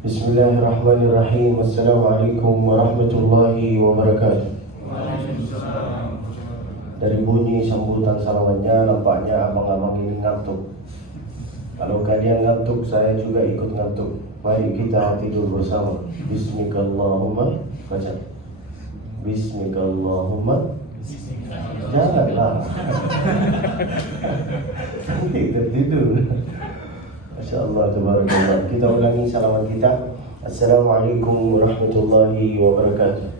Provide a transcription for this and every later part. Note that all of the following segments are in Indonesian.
Bismillahirrahmanirrahim. Assalamualaikum warahmatullahi wabarakatuh. Dari bunyi sambutan salamannya nampaknya abang-abang ini ngantuk. Kalau kalian ngantuk, saya juga ikut ngantuk. Mari kita tidur bersama. Bismillahirrahmanirrahim. Baca. Bismillahirrahmanirrahim. Janganlah. Kita tidur. Masya Allah, tabarakallah. Kita ulangi salaman kita. Assalamualaikum warahmatullahi wabarakatuh.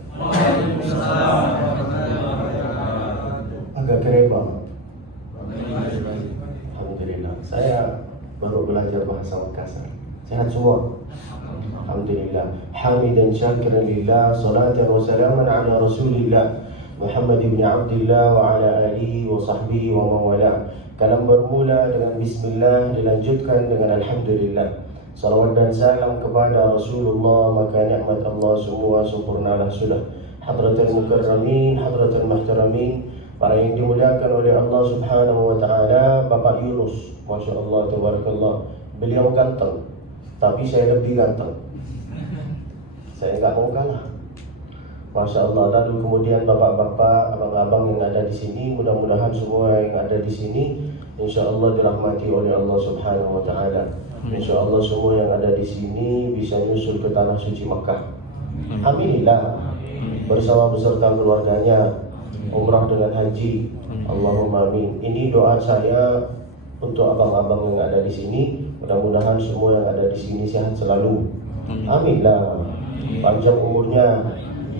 Agak kerebang. Alhamdulillah. Saya baru belajar bahasa Makassar. Sehat semua? Alhamdulillah. Hamidan syakiran lillah. Salatan wa salaman ala rasulillah Muhammad ibn Abdullah wa ala alihi wa sahbihi wa mawala. Kalam bermula dengan bismillah, dilanjutkan dengan alhamdulillah. Salawat dan salam kepada Rasulullah, maka nikmat Allah semua sempurnalah sudah. Hadratul mukarramin, hadratul muhtaramin, para yang dimuliakan oleh Allah Subhanahu wa taala. Bapak Yunus, Masya Allah, tabarakallah. Beliau ganteng, tapi saya lebih ganteng. Saya enggak mau kalah. Masya Allah. Lalu kemudian bapak-bapak, abang-abang yang ada di sini, mudah-mudahan semua yang ada di sini insya Allah dirahmati oleh Allah Subhanahu wa taala. Insya Allah semua yang ada di sini bisa nyusul ke tanah suci Makkah. Alhamdulillah. Bersama beserta keluarganya umrah dengan haji. Allahumma amin. Ini doa saya untuk abang-abang yang ada di sini. Mudah-mudahan semua yang ada di sini sehat selalu. Amin lah. Panjang umurnya,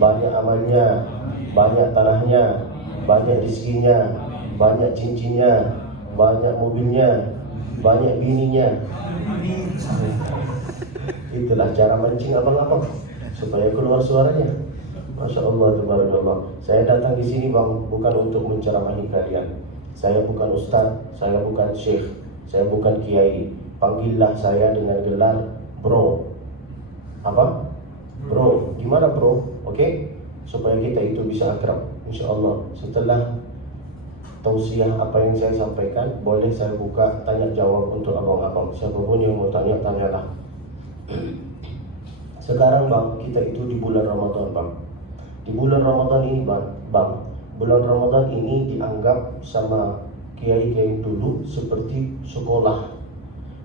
banyak amalnya, banyak tanahnya, banyak rezekinya, banyak cincinnya, banyak mobilnya, banyak bininya. Itulah cara mancing abang-abang supaya keluar suaranya. Masya Allah, tabarakallah. Saya datang di sini bang bukan untuk menceramahi kalian. Saya bukan ustaz, saya bukan syekh, saya bukan kiai. Panggillah saya dengan gelar bro. Apa? Bro, gimana bro? Oke? Supaya kita itu bisa akrab. Insya Allah setelah tausiah apa yang saya sampaikan, boleh saya buka tanya jawab untuk abang-abang. Siapapun yang mau tanya, tanyalah. Sekarang bang, kita itu di bulan Ramadan bang. Di bulan Ramadan ini bang, bulan Ramadan ini dianggap sama kiai-kiai dulu seperti sekolah.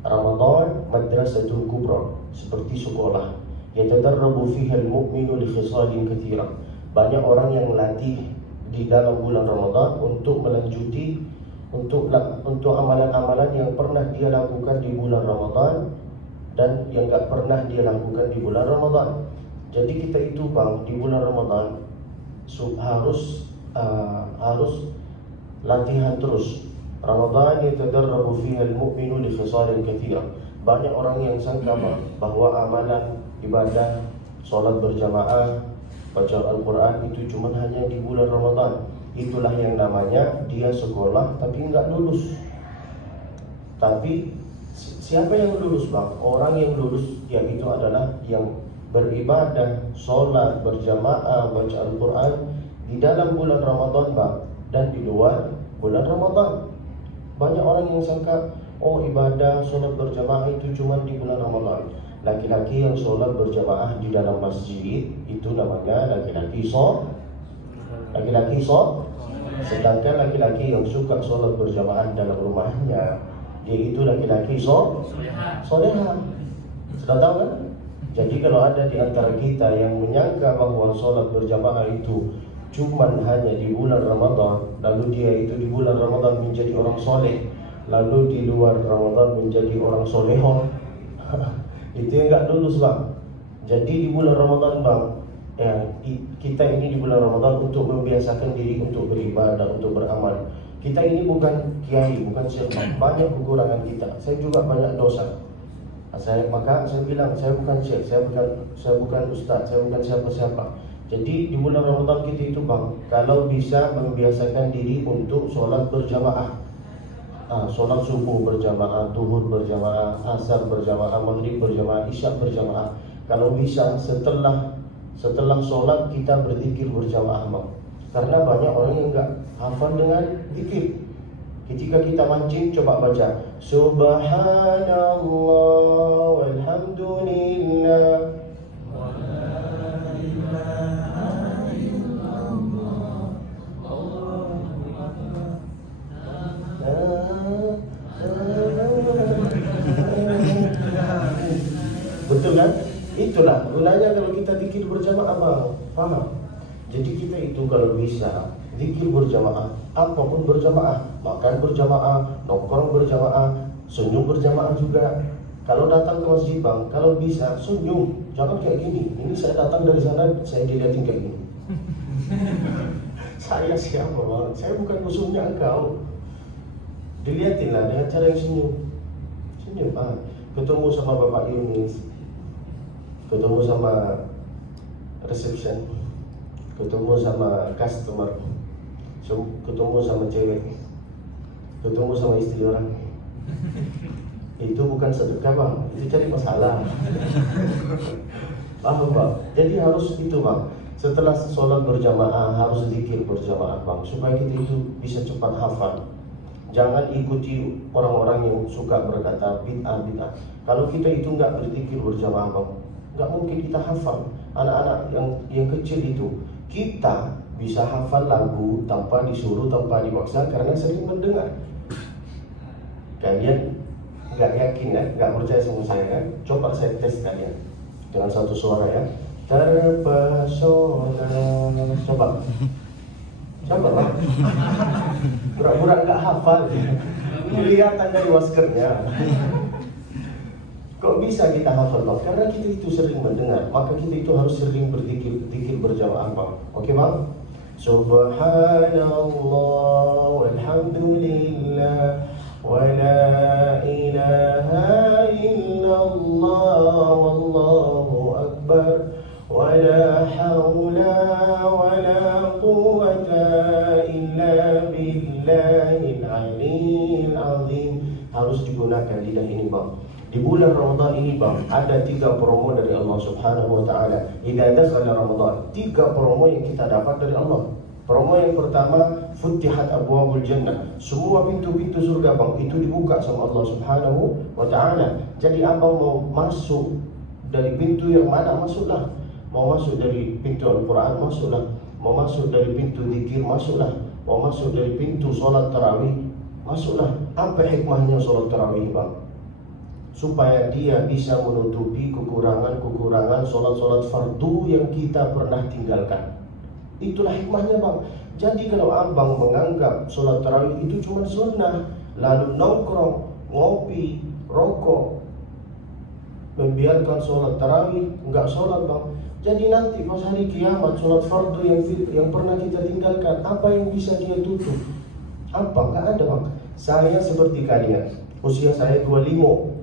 Ramadan madrasatul kubra, seperti sekolah. Yatadarrabu fiha al-mu'minu li khisalin katsira. Banyak orang yang latih di dalam bulan Ramadan untuk melanjuti untuk amalan-amalan yang pernah dia lakukan di bulan Ramadan dan yang enggak pernah dia lakukan di bulan Ramadan. Jadi kita itu bang di bulan Ramadan harus latihan terus. Ramadan yatadarrabu fiha al-mu'minu li khisalin katsira. Banyak orang yang sangka bahwa amalan ibadah, sholat berjamaah, baca Al-Quran itu cuma hanya di bulan Ramadan. Itulah yang namanya dia sekolah tapi enggak lulus. Tapi siapa yang lulus bang? Orang yang lulus yaitu adalah yang beribadah, sholat berjamaah, baca Al-Quran di dalam bulan Ramadan bang, dan di luar bulan Ramadan. Banyak orang yang sangka ibadah, sholat berjamaah itu cuma di bulan Ramadan. Laki-laki yang sholat berjamaah di dalam masjid itu namanya laki-laki sedangkan laki-laki yang suka sholat berjamaah dalam rumahnya, dia itu laki-laki soleha. Sudah tahu kan? Jadi kalau ada di antara kita yang menyangka bahwa sholat berjamaah itu cuma hanya di bulan Ramadan, lalu dia itu di bulan Ramadan menjadi orang soleh, lalu di luar Ramadan menjadi orang soleho, itu yang enggak lulus bang. Jadi di bulan Ramadan bang, kita ini di bulan Ramadan untuk membiasakan diri untuk beribadah, untuk beramal. Kita ini bukan kiai, bukan syekh, banyak kekurangan kita. Saya juga banyak dosa. Maka saya bilang saya bukan syekh, saya bukan ustaz, saya bukan siapa-siapa. Jadi di bulan Ramadan kita itu bang, kalau bisa membiasakan diri untuk sholat berjamaah. Sholat subuh berjamaah, duhur berjamaah, asar berjamaah, maghrib berjamaah, isya berjamaah. Kalau bisa setelah sholat kita berzikir berjamaah bang. Karena banyak orang yang enggak hafal dengan zikir. Ketika kita mancing, coba baca Subhanallah walhamdulillah itulah gunanya kalau kita zikir berjamaah bang, paham? Jadi kita itu kalau bisa zikir berjamaah, apapun berjamaah, makan berjamaah, nongkrong berjamaah, senyum berjamaah juga. Kalau datang ke masjid bang, kalau bisa senyum, jangan kayak gini. Ini saya datang dari sana, saya dilihatin kayak gini. Saya siapa bang? Saya bukan musuhnya engkau. Dilihatinlah dengan cara yang senyum. Senyum ketemu sama Bapak Yunis, ketemu sama reception, ketemu sama customer, ketemu sama cewek, ketemu sama istri orang. Itu bukan sedekah bang, itu cari masalah. Paham bang? Jadi harus itu bang. Setelah sholat berjamaah harus zikir berjamaah bang, supaya kita itu bisa cepat hafal. Jangan ikuti orang-orang yang suka berkata bid'ah. Kalau kita itu nggak berzikir berjamaah bang, nggak mungkin kita hafal. Anak-anak yang kecil itu, kita bisa hafal lagu tanpa disuruh, tanpa dipaksa, karena sering mendengar. Kalian nggak yakin kan? Nggak percaya sama saya kan? Coba saya tes kalian dengan satu suara ya. Terpesona. Coba lah. Pura-pura nggak hafal. Kelihatan dari maskernya. Kok bisa kita hafal bang? Karena kita itu sering mendengar. Maka kita itu harus sering berzikir berjamaah bang. Oke bang? Subhanallah walhamdulillah wa la ilaha illallah wallahu akbar wa la hawla wa la quwwata illa billahil aliyyil azim. Harus digunakan lidah ini bang. Di bulan Ramadan ini bang, ada 3 promo dari Allah Subhanahu wa ta'ala. Idza dakhala Ramadan, 3 promo yang kita dapat dari Allah. Promo yang pertama, Futihat abwabul jannah. Semua pintu-pintu surga bang, itu dibuka sama Allah Subhanahu wa ta'ala. Jadi abang mau masuk dari pintu yang mana, masuklah. Mau masuk dari pintu Al-Quran, masuklah. Mau masuk dari pintu zikir, masuklah. Mau masuk dari pintu sholat tarawih, masuklah. Apa hikmahnya sholat tarawih bang? Supaya dia bisa menutupi kekurangan-kekurangan sholat-sholat fardu yang kita pernah tinggalkan. Itulah hikmahnya bang. Jadi kalau abang menganggap sholat tarawih itu cuma sunnah, lalu nongkrong, ngopi, rokok, membiarkan sholat tarawih, enggak sholat bang. Jadi nanti pas hari kiamat sholat fardu yang pernah kita tinggalkan, apa yang bisa dia tutup? Apa? Enggak ada bang. Saya seperti kalian, usia saya 25,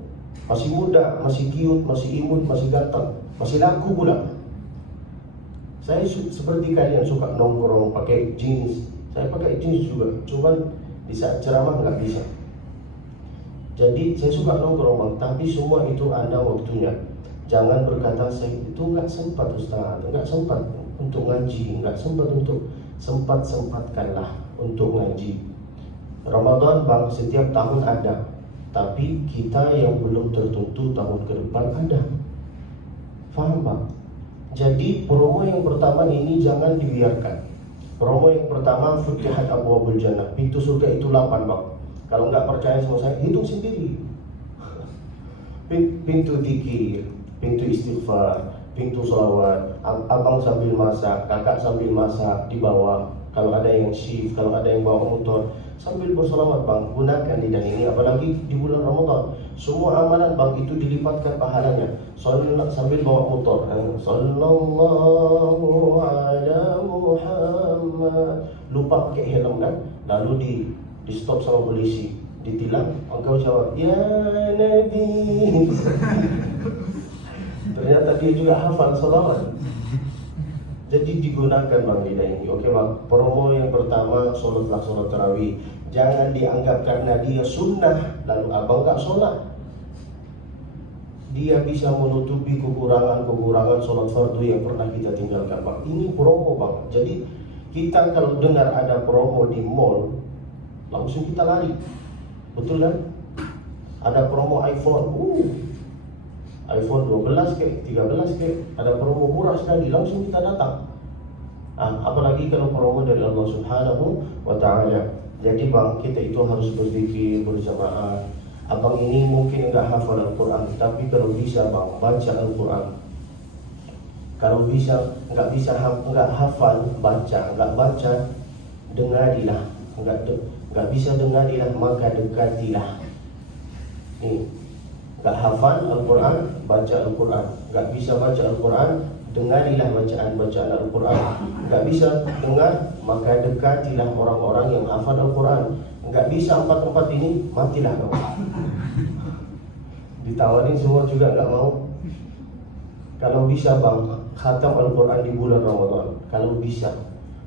masih muda, masih cute, masih imut, masih ganteng, masih laku pula. Saya seperti kalian suka nongkrong, pakai jeans. Saya pakai jeans juga, cuman di saat ceramah nggak bisa. Jadi saya suka nongkrong bang, tapi semua itu ada waktunya. Jangan berkata saya itu nggak sempat Ustaz, nggak sempat untuk ngaji, nggak sempat untuk sempatkanlah untuk ngaji. Ramadan bang setiap tahun ada, tapi kita yang belum tertentu tahun ke depan ada. Faham bang? Jadi promo yang pertama ini jangan dibiarkan. Promo yang pertama Futihat abwabul jannah, pintu surga itu 8 bang. Kalau nggak percaya sama saya, hitung sendiri. Pintu zikir, pintu istighfar, pintu sholawat. Abang sambil masak, kakak sambil masak di bawah. Kalau ada yang shift, kalau ada yang bawa motor, sambil bersolawat bang, gunakan lidah ini. Apalagi di bulan Ramadan, semua amalan bang itu dilipatkan pahalanya. Sambil bawa motor, Sallallahu ala Muhammad, lupa pakai helm kan, lalu di stop sama polisi, ditilang, engkau jawab ya Nabi. Ternyata dia juga hafal salawat. Jadi digunakan bang lidah ini. Oke bang, promo yang pertama sholat tarawih. Jangan dianggap karena dia sunnah lalu abang gak sholat. Dia bisa menutupi kekurangan sholat fardu yang pernah kita tinggalkan bang. Ini promo bang. Jadi kita kalau dengar ada promo di mall, langsung kita lari. Betul kan? Ada promo iPhone, iPhone 12 ke, 13 ke, ada promo murah sekali, langsung kita datang. Apalagi kalau promo dari Allah Subhanahu wa ta'ala. Jadi bang, kita itu harus berzikir berjamaah. Abang ini mungkin enggak hafal Al-Quran, tapi kalau bisa bang, baca Al-Quran. Kalau nggak hafal baca, nggak baca dengarilah, nggak bisa dengarilah maka dekatilah. Nih, nggak hafal Al-Quran, baca Al-Quran. Nggak bisa baca Al-Quran, dengarilah bacaan Al-Quran. Nggak bisa dengar, maka dekatilah orang-orang yang hafal Al-Quran. Nggak bisa empat ini, matilah kau. Ditawarin semua juga nggak mau. Kalau bisa bang, khatam Al-Quran di bulan Ramadan. Kalau bisa,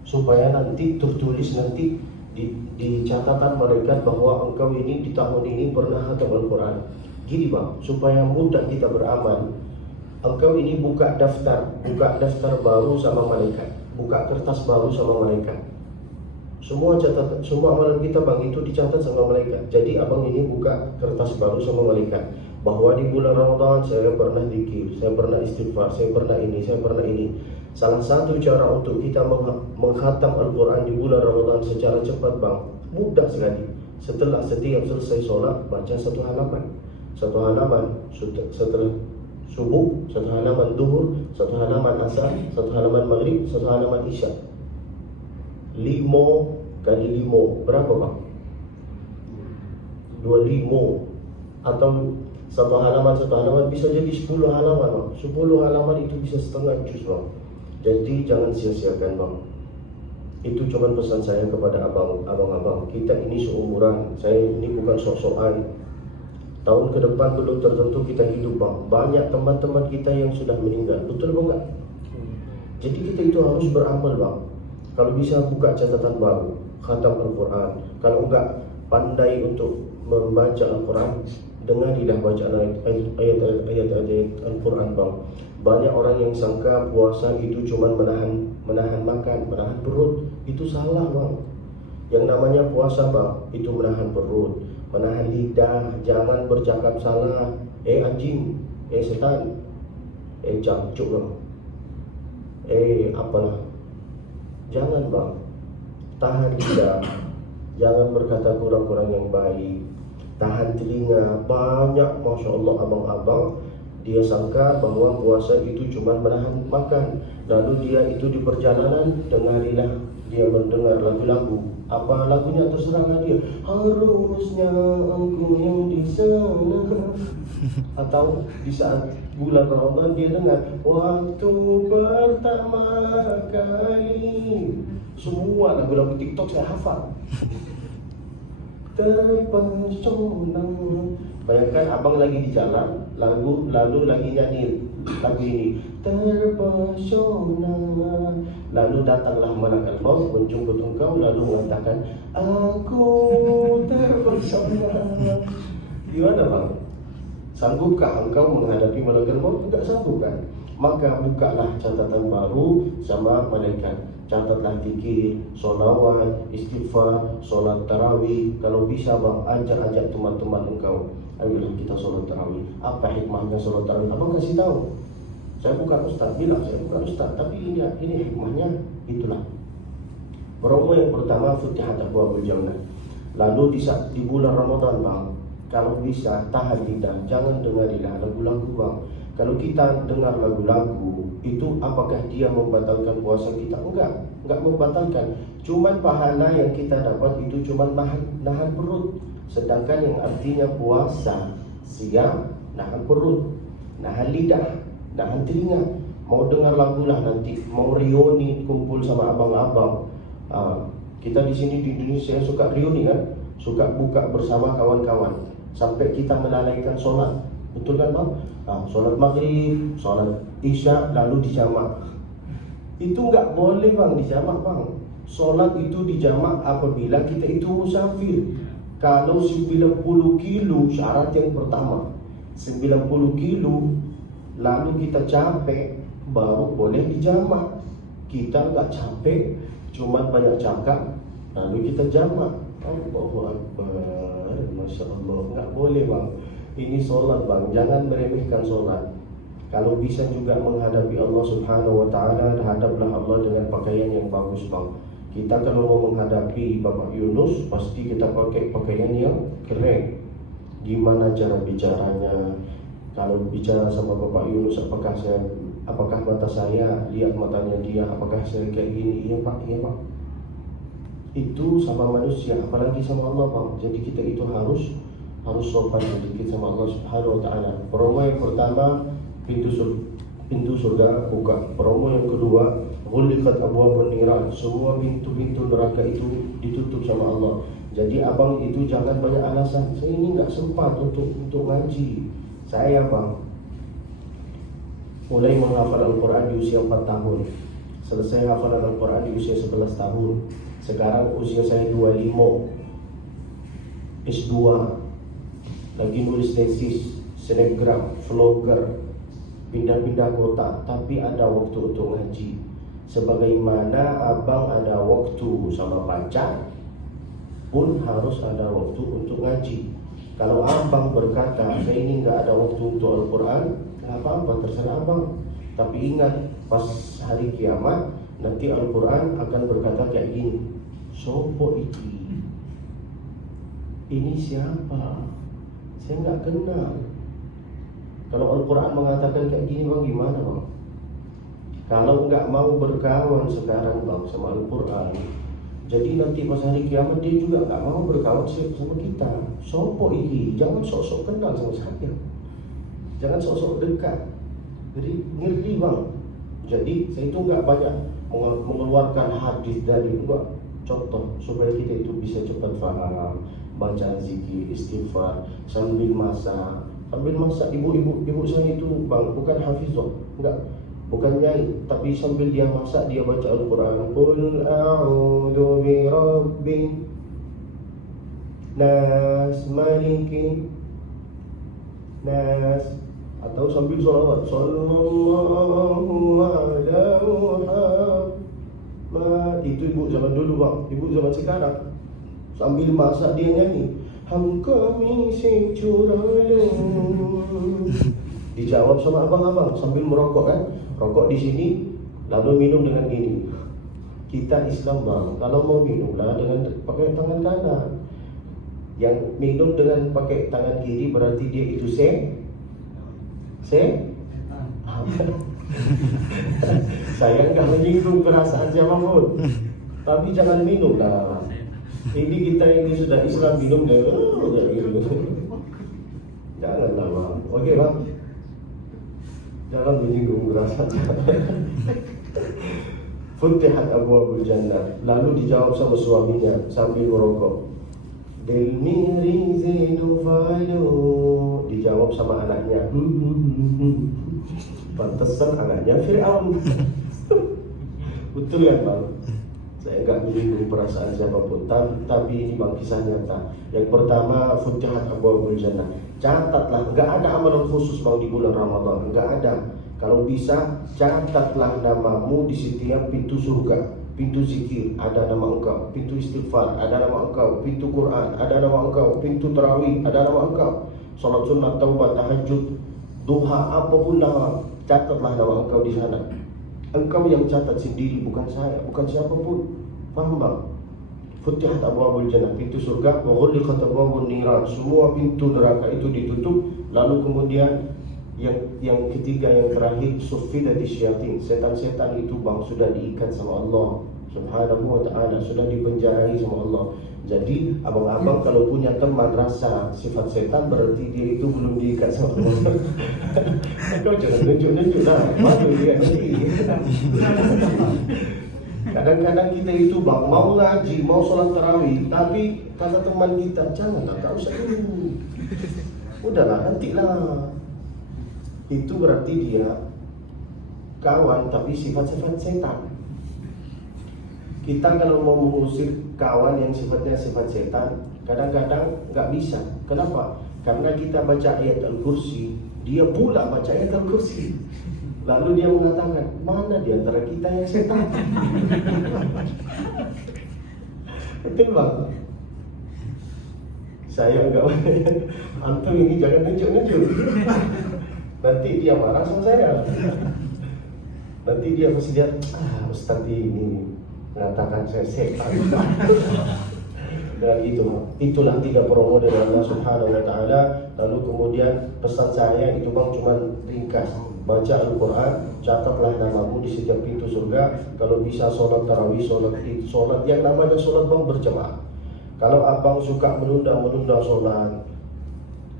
supaya nanti tertulis nanti di catatan mereka bahwa engkau ini di tahun ini pernah khatam Al-Quran. Gini bang, supaya mudah kita beramal. Engkau ini buka daftar baru sama malaikat, buka kertas baru sama malaikat. Semua catatan, semua amalan kita bang itu dicatat sama malaikat. Jadi abang ini buka kertas baru sama malaikat, bahwa di bulan Ramadan saya pernah zikir, saya pernah istighfar, saya pernah ini. Salah satu cara untuk kita menghatam Al-Quran di bulan Ramadan secara cepat bang, mudah sekali. Setelah setiap selesai sholat, baca satu halaman setelah subuh, satu halaman duhur, satu halaman asar, satu halaman maghrib, satu halaman isya. 5 kali 5 berapa bang? 25. Atau satu halaman bisa jadi 10 halaman bang. 10 halaman itu bisa setengah juz bang. Jadi jangan sia-siakan bang. Itu cuma pesan saya kepada abang-abang. Kita ini seumuran. Saya ini bukan sok-sokan. Tahun ke depan belum tertentu kita hidup bang. Banyak teman-teman kita yang sudah meninggal. Betul bang? Jadi kita itu harus beramal bang. Kalau bisa buka catatan baru, khatam Al-Quran. Kalau enggak pandai untuk membaca Al-Quran, dengarilah bacaan ayat-ayat Al-Quran bang. Banyak orang yang sangka puasa itu cuma menahan makan, menahan perut. Itu salah bang. Yang namanya puasa bang, itu menahan perut, menahan lidah. Jangan bercakap salah. Anjing, setan, camcuk bang, apalah. Jangan bang, tahan lidah. Jangan berkata kurang-kurang yang baik. Tahan telinga. Banyak Masya Allah abang-abang, dia sangka bahwa puasa itu cuma menahan makan. Lalu dia itu di perjalanan, dengarilah dia mendengar lagu-lagu. Apa lagunya terserah dia. Harusnya aku yang di sana. Atau di saat bulan Ramadan dia dengar waktu pertama kali. Semua lagu-lagu TikTok saya hafal. Terpesona. Bayangkan abang lagi di jalan, lalu lagi nyanyi lagu ini. Terpesona. Lalu datanglah malaikat maut menjemput engkau, lalu mengatakan aku terpesona. Gimana bang? Sanggupkah engkau menghadapi malaikat maut? Tidak sanggup kan? Maka bukalah catatan baru sama malaikat. Catatlah zikir, sholawat, istighfar, sholat tarawih. Kalau bisa bang, ajak teman-teman engkau. Ayolah kita sholat tarawih. Apa hikmahnya sholat tarawih? Abang kasih tahu. Saya bukan ustaz, bilang saya bukan ustaz, tapi ini hikmahnya. Itulah. Promo yang pertama, Futihat Abwaabul Jannah. Lalu di bulan Ramadan bang, kalau bisa tahan lidah, jangan dengarilah lagu-lagu bang. Kalau kita dengar lagu-lagu itu, apakah dia membatalkan puasa kita? Enggak membatalkan. Cuman pahala yang kita dapat itu cuman nahan perut. Sedangkan yang artinya puasa, siang, nahan perut, nahan lidah, nahan telinga. Mau dengar lagu lah nanti, mau reuni kumpul sama abang-abang. Kita di sini di Indonesia suka reuni kan, suka buka bersama kawan-kawan sampai kita melalaikan sholat. Betul kan bang? Sholat maghrib, sholat isya, lalu dijamak. Itu nggak boleh bang, dijamak bang. Sholat itu dijamak apabila kita itu musafir. Kalau 90 kilo, syarat yang pertama 90 kilo, lalu kita capek, baru boleh dijamak. Kita nggak capek, cuma banyak cakap, lalu kita jamak. Allahu Akbar, Masya Allah. Nggak boleh bang. Ini sholat bang, jangan meremehkan sholat. Kalau bisa juga menghadapi Allah Subhanahu Wa Taala, hadaplah Allah dengan pakaian yang bagus bang. Kita kalau mau menghadapi Bapak Yunus, pasti kita pakai pakaian yang keren. Gimana cara bicaranya? Kalau bicara sama Bapak Yunus, apakah saya Apakah mata saya lihat matanya dia? Apakah saya kayak gini? Iya Pak, iya Pak. Itu sama manusia, apalagi sama Allah Pak. Jadi kita itu harus sopan sedikit sama Allah Subhanahu Wa Taala. Promo yang pertama, pintu surga buka. Promo yang kedua, ghuliqat abwabun niran. Semua pintu-pintu neraka itu ditutup sama Allah. Jadi abang itu jangan banyak alasan. Saya ini nggak sempat untuk ngaji. Saya Bang mulai menghafal Al-Quran di usia 4 tahun. Selesai hafalan Al-Quran di usia 11 tahun. Sekarang usia saya 25, S2, lagi nulis tesis, selebgram, vlogger, pindah-pindah kota, tapi ada waktu untuk ngaji. Sebagaimana abang ada waktu sama pacar, pun harus ada waktu untuk ngaji. Kalau abang berkata, saya ini nggak ada waktu untuk Al-Quran, nggak apa-apa, terserah abang. Tapi ingat, pas hari kiamat, nanti Al-Quran akan berkata kayak gini, sopo iki? Ini siapa? Saya nggak kenal. Kalau Al-Quran mengatakan kayak gini bang, gimana bang? Kalau nggak mau berkawan sekarang bang sama Al-Quran, jadi nanti pas hari kiamat dia juga nggak mau berkawan sama kita. Sopo iki? Jangan sok-sok kenal sama saya. Jangan sok-sok dekat. Jadi ngeri bang. Jadi saya itu nggak banyak mengeluarkan hadis dari enggak, contoh supaya kita itu bisa cepat faham. Baca zikir, istighfar sambil masak. Ibu saya itu bang bukan hafizah, enggak, bukan nyai, tapi sambil dia masak dia baca Al-Quran. Qul a'udzu bi rabbin nas, malikin nas, atau sambil sholawat sallallahu ala Muhammad. Itu ibu zaman dulu bang. Ibu zaman sekarang sambil masak dia nyanyi Ham kami securalu. Dijawab sama abang-abang sambil merokok kan. Rokok di sini lalu minum dengan gini. Kita Islam bang, kalau mau minum lah dengan pakai tangan kanan. Yang minum dengan pakai tangan kiri berarti dia itu saya nggak menyinggung perasaan siapapun, tapi jangan minum lah. Ini kita ini sudah Islam minum janganlah bang. Oke bang, jangan menyinggung perasaan. Futihat abwabul jannah. Lalu dijawab sama suaminya sambil merokok. Del miri zinu falu. Dijawab sama anaknya. Pantesan anaknya Fir'aun. Betul ya bang? Saya enggak menyinggung perasaan siapapun, tapi ini bang kisah nyata. Yang pertama, futihat abwabul jannah. Catatlah, enggak ada amalan khusus bang di bulan Ramadan, enggak ada. Kalau bisa, catatlah namamu di setiap pintu surga. Pintu zikir, ada nama engkau. Pintu istighfar, ada nama engkau. Pintu Quran, ada nama engkau. Pintu tarawih, ada nama engkau. Salat sunnah, taubat, tahajud, duha, apapun nama, catatlah nama engkau di sana. Engkau yang catat sendiri, bukan saya, bukan siapapun. Faham bang? Futihat abwabul jannah, pintu surga. Wa ghuliqat abwabun niran, semua pintu neraka itu ditutup. Lalu kemudian yang ketiga, yang terakhir, suffidati syayatin. Setan-setan itu bang sudah diikat sama Allah Subhanahu wa ta'ala, sudah dipenjarai sama Allah. Jadi abang-abang kalau punya teman rasa sifat setan, berarti dia itu belum diikat sama Allah. Kau jangan nunjuk-nunjuk lah, malu dia nanti. Kadang-kadang kita itu bang mau ngaji, mau sholat tarawih, tapi kata teman kita, janganlah, tak usah dulu, udahlah nantilah. Itu berarti dia kawan tapi sifat-sifat setan. Kita kalau mau mengusir kawan yang sifatnya sifat setan, kadang-kadang nggak bisa. Kenapa? Karena kita baca ayat Al-Kursi, dia pula baca ayat Al-Kursi. Lalu dia mengatakan, mana di antara kita yang setan? Betul bang? Saya nggak antum ini jangan nunjuk-nunjuk. Nanti dia marah sama saya. Nanti dia mesti lihat, Ustaz ini mengatakan saya setan. dengan itu. Itulah 3 promo dari Allah Subhanahu wa taala. Lalu kemudian pesan saya itu Bang cuma ringkas. Baca Al-Quran, catatlah namamu di setiap pintu surga. Kalau bisa sholat tarawih, sholat yang namanya sholat Bang berjamaah. Kalau abang suka menunda sholat,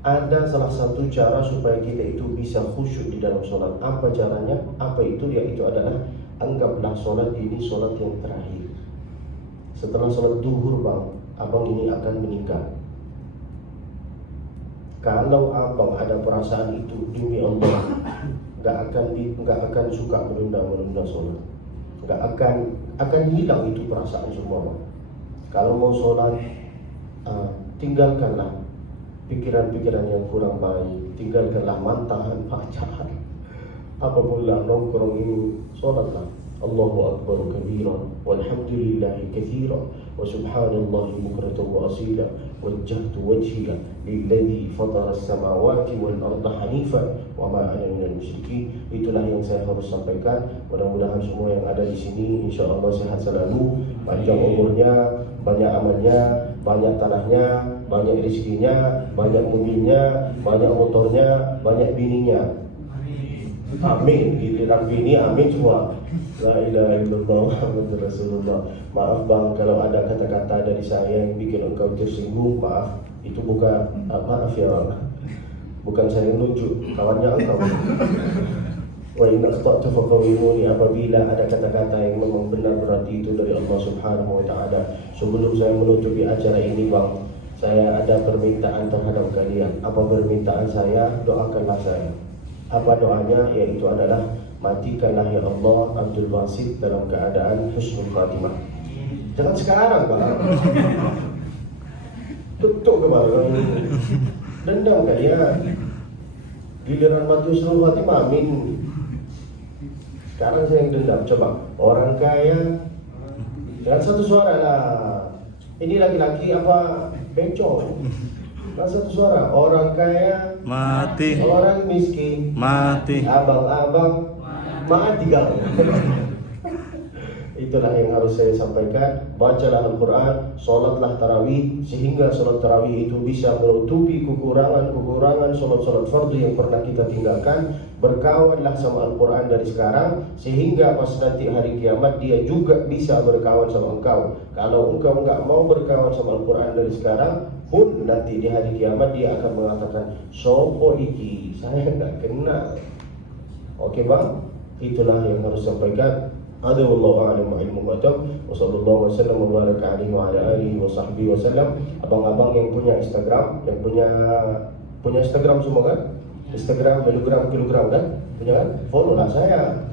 ada salah satu cara supaya kita itu bisa khusyuk di dalam sholat. Apa caranya? Apa itu? Yaitu adalah anggaplah sholat ini sholat yang terakhir. Setelah sholat duhur Bang, abang ini akan meninggal. Kalau abang ada perasaan itu, demi Allah, nggak akan suka menunda sholat. Nggak akan hilang itu perasaan semua Bang. Kalau mau sholat, tinggalkanlah pikiran-pikiran yang kurang baik, tinggalkanlah mantahan pacaran, apabila nongkrong ini, sholatlah. Allahu Akbar kabiran, walhamdulillahi katsiran, wa subhanallahi bukratan wa asila, wajjahtu wajhiya lilladzi fatara as-samawati wal arda hanifan wa ma ana minal musyrikin. Itulah yang saya harus sampaikan. Mudah-mudahan semua yang ada di sini insyaallah sehat selalu, panjang umurnya, banyak amalnya, banyak tanahnya, banyak rezekinya, banyak mobilnya, banyak motornya, banyak bininya. Amin. Giliran bini amin semua. La ilaha illallah Muhammadur Rasulullah. Maaf Bang kalau ada kata-kata dari saya yang bikin engkau tersinggung, maaf. Itu bukan maaf ya Bang. Bukan saya nunjuk, kawannya engkau. Wa inna akhta'tu faqawwimuni, apabila ada kata-kata yang memang benar berarti itu dari Allah Subhanahu wa taala. Sebelum saya menutupi acara ini Bang, saya ada permintaan terhadap kalian. Apa permintaan saya? Doakanlah saya. Apa doanya? Yaitu adalah matikanlah ya Allah Abdul Basit dalam keadaan husnul khatimah. Jangan sekarang Bang. Tutup ke Bang. Dendam kalian. Giliran mati husnul khatimah, amin. Sekarang saya yang dendam. Coba orang kaya dengan satu suara lah. Ini laki-laki apa bencong? Dengan satu suara. Orang kaya mati, orang miskin mati, abang-abang mati gak? Itulah yang harus saya sampaikan. Bacalah Al-Quran, sholatlah tarawih, sehingga sholat tarawih itu bisa menutupi kekurangan sholat fardu yang pernah kita tinggalkan. Berkawanlah sama Al-Quran dari sekarang, sehingga pas nanti hari kiamat dia juga bisa berkawan sama engkau. Kalau engkau nggak mau berkawan sama Al-Quran dari sekarang pun, nanti di hari kiamat dia akan mengatakan, sopo iki, saya nggak kenal. Oke Bang, itulah yang harus sampaikan. Ada wallahu a'lam ilmu matam wa sallallahu wasallam wa baraka alaihi wa ala alihi wa sahbihi wasallam. Abang-abang yang punya Instagram, yang punya Instagram semua kan? Instagram kilogram kan? Punya kan? Follow lah saya.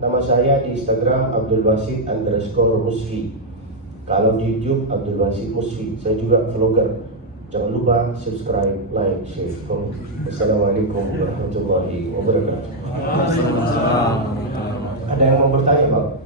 Nama saya di Instagram abdulbasit_musfi. Kalau di YouTube Abdul Basit Musfi. Saya juga vlogger. Jangan lupa subscribe, like, share. Assalamualaikum warahmatullahi wabarakatuh. Ada yang mau bertanya Bang?